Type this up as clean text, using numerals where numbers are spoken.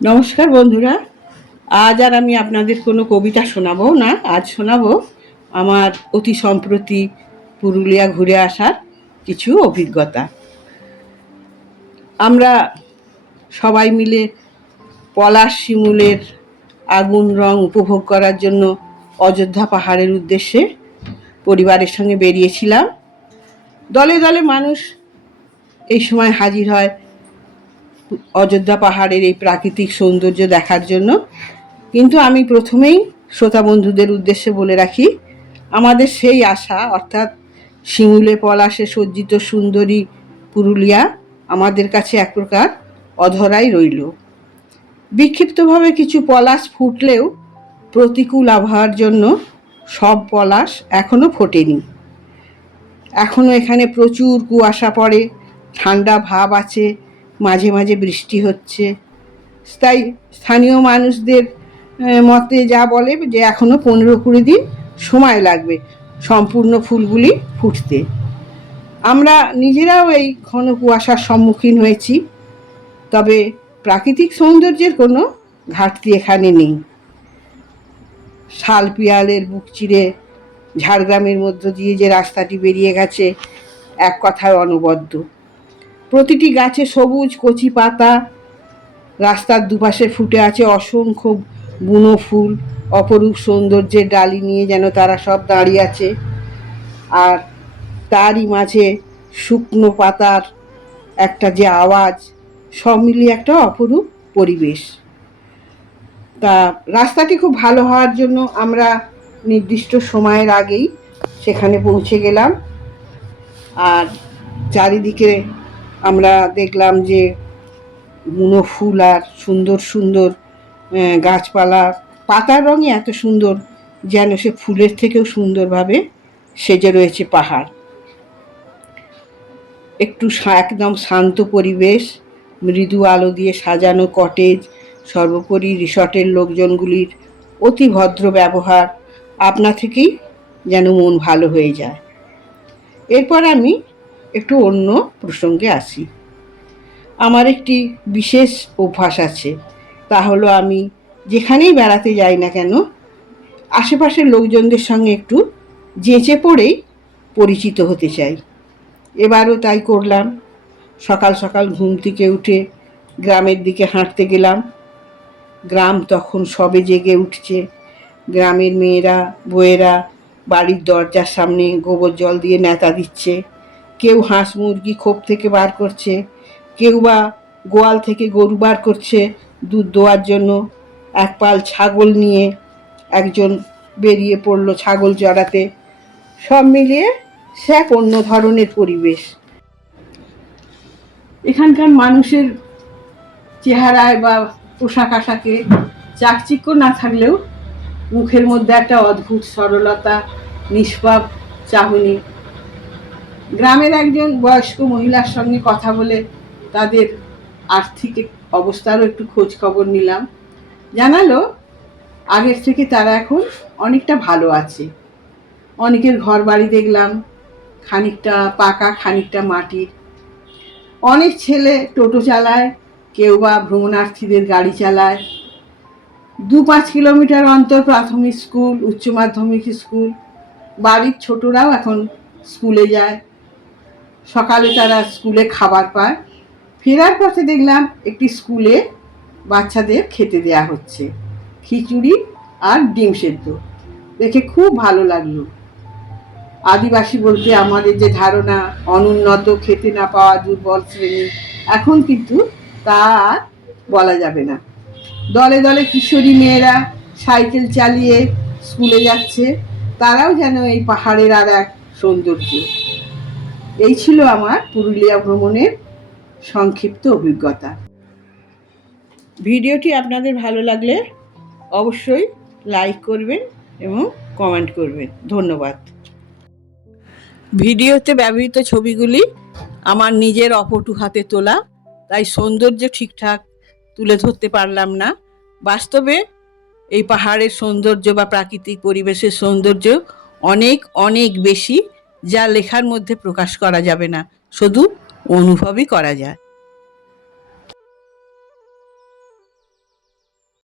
নমস্কার বন্ধুরা। আজ আর আমি আপনাদের কোনো কবিতা শোনাবো না, আজ শোনাবো আমার অতি সম্প্রতি পুরুলিয়া ঘুরে আসার কিছু অভিজ্ঞতা। আমরা সবাই মিলে পলাশ শিমুলের আগুন রং উপভোগ করার জন্য অযোধ্যা পাহাড়ের উদ্দেশ্যে পরিবারের সঙ্গে বেরিয়েছিলাম। দলে দলে মানুষ এই সময় হাজির হয় অযোধ্যা পাহাড়ের এই প্রাকৃতিক সৌন্দর্য দেখার জন্য। কিন্তু আমি প্রথমেই শ্রোতা বন্ধুদের উদ্দেশ্যে বলে রাখি, আমাদের সেই আশা, অর্থাৎ শিমুলে পলাশে সজ্জিত সুন্দরী পুরুলিয়া আমাদের কাছে এক প্রকার অধরাই রইল। বিক্ষিপ্তভাবে কিছু পলাশ ফুটলেও প্রতিকূল আবহাওয়ার জন্য সব পলাশ এখনও ফোটেনি। এখনও এখানে প্রচুর কুয়াশা পড়ে, ঠান্ডা ভাব আছে, মাঝে মাঝে বৃষ্টি হচ্ছে। তাই স্থানীয় মানুষদের মতে যা বলে যে এখনও 15-20 দিন সময় লাগবে সম্পূর্ণ ফুলগুলি ফুটতে। আমরা নিজেরাও এই ঘন কুয়াশার সম্মুখীন হয়েছি, তবে প্রাকৃতিক সৌন্দর্যের কোনো ঘাটতি এখানে নেই। শাল পিয়ালের বুক চিরে ঝাড়গ্রামের মধ্য দিয়ে যে রাস্তাটি বেরিয়ে গেছে, এক কথায় অনবদ্য। প্রতিটি গাছে সবুজ কচি পাতা, রাস্তার দুপাশে ফুটে আছে অসংখ্য বুনো ফুল, অপরূপ সৌন্দর্যের ডালি নিয়ে যেন তারা সব দাঁড়িয়ে আছে। আর তারই মাঝে শুকনো পাতার একটা যে আওয়াজ, সব মিলিয়ে একটা অপরূপ পরিবেশ। তা রাস্তাটি খুব ভালো হওয়ার জন্য আমরা নির্দিষ্ট সময়ের আগেই সেখানে পৌঁছে গেলাম। আর চারিদিকে আমরা দেখলাম যে বুনো ফুল আর সুন্দর সুন্দর গাছপালা, পাতার রঙই এত সুন্দর যেন সে ফুলের থেকেও সুন্দরভাবে সেজে রয়েছে পাহাড়। একটু একদম শান্ত পরিবেশ, মৃদু আলো দিয়ে সাজানো কটেজ, সর্বোপরি রিসর্টের লোকজনগুলির অতি ভদ্র ব্যবহার আপনা থেকেই যেন মন ভালো হয়ে যায়। এরপর আমি একটু অন্য প্রসঙ্গে আসি। আমার একটি বিশেষ অভ্যাস আছে, তা হলো আমি যেখানেই বেড়াতে যাই না কেন আশেপাশের লোকজনদের সঙ্গে একটু যেচে পড়েই পরিচিত হতে চাই। এবারও তাই করলাম। সকাল সকাল ঘুম থেকে উঠে গ্রামের দিকে হাঁটতে গেলাম। গ্রাম তখন সবে জেগে উঠছে। গ্রামের মেয়েরা বউয়েরা বাড়ির দরজার সামনে গোবর জল দিয়ে ন্যাতা দিচ্ছে, কেউ হাঁস মুরগি খোপ থেকে বার করছে, কেউ বা গোয়াল থেকে গরু বার করছে দুধ দোয়ার জন্য। এক পাল ছাগল নিয়ে একজন বেরিয়ে পড়লো ছাগল চড়াতে। সব মিলিয়ে সে এক অন্য ধরনের পরিবেশ। এখানকার মানুষের চেহারায় বা পোশাক আশাকে চাকচিক্য না থাকলেও মুখের মধ্যে একটা অদ্ভুত সরলতা, নিষ্পাপ চাহনি। গ্রামের একজন বয়স্ক মহিলার সঙ্গে কথা বলে তাদের আর্থিক অবস্থারও একটু খোঁজ খবর নিলাম। জানালো আগের থেকে তারা এখন অনেকটা ভালো আছে। অনেকের ঘর বাড়ি দেখলাম, খানিকটা পাকা খানিকটা মাটির। অনেক ছেলে টোটো চালায়, কেউ বা ভ্রমণার্থীদের গাড়ি চালায়। 2-5 কিলোমিটার অন্তর প্রাথমিক স্কুল, উচ্চ মাধ্যমিক স্কুল। বাড়ির ছোটরাও এখন স্কুলে যায়। সকালে তারা স্কুলে খাবার পায়। ফেরার পথে দেখলাম একটি স্কুলে বাচ্চাদের খেতে দেয়া হচ্ছে খিচুড়ি আর ডিম সেদ্ধ। দেখে খুব ভালো লাগলো। আদিবাসী বলতে আমাদের যে ধারণা, অনুন্নত, খেতে না পাওয়া দুর্বল শ্রেণী, এখন কিন্তু তা আর বলা যাবে না। দলে দলে কিশোরী মেয়েরা সাইকেল চালিয়ে স্কুলে যাচ্ছে, তারাও যেন এই পাহাড়ের আর এক সৌন্দর্য। এই ছিল আমার পুরুলিয়া ভ্রমণের সংক্ষিপ্ত অভিজ্ঞতা। ভিডিওটি আপনাদের ভালো লাগলে অবশ্যই লাইক করবেন এবং কমেন্ট করবেন। ধন্যবাদ। ভিডিওতে ব্যবহৃত ছবিগুলি আমার নিজের অপটু হাতে তোলা, তাই সৌন্দর্য ঠিকঠাক তুলে ধরতে পারলাম না। বাস্তবে এই পাহাড়ের সৌন্দর্য বা প্রাকৃতিক পরিবেশের সৌন্দর্য অনেক অনেক বেশি, যা লেখার মধ্যে প্রকাশ করা যাবে না, শুধু অনুভবই করা যায়।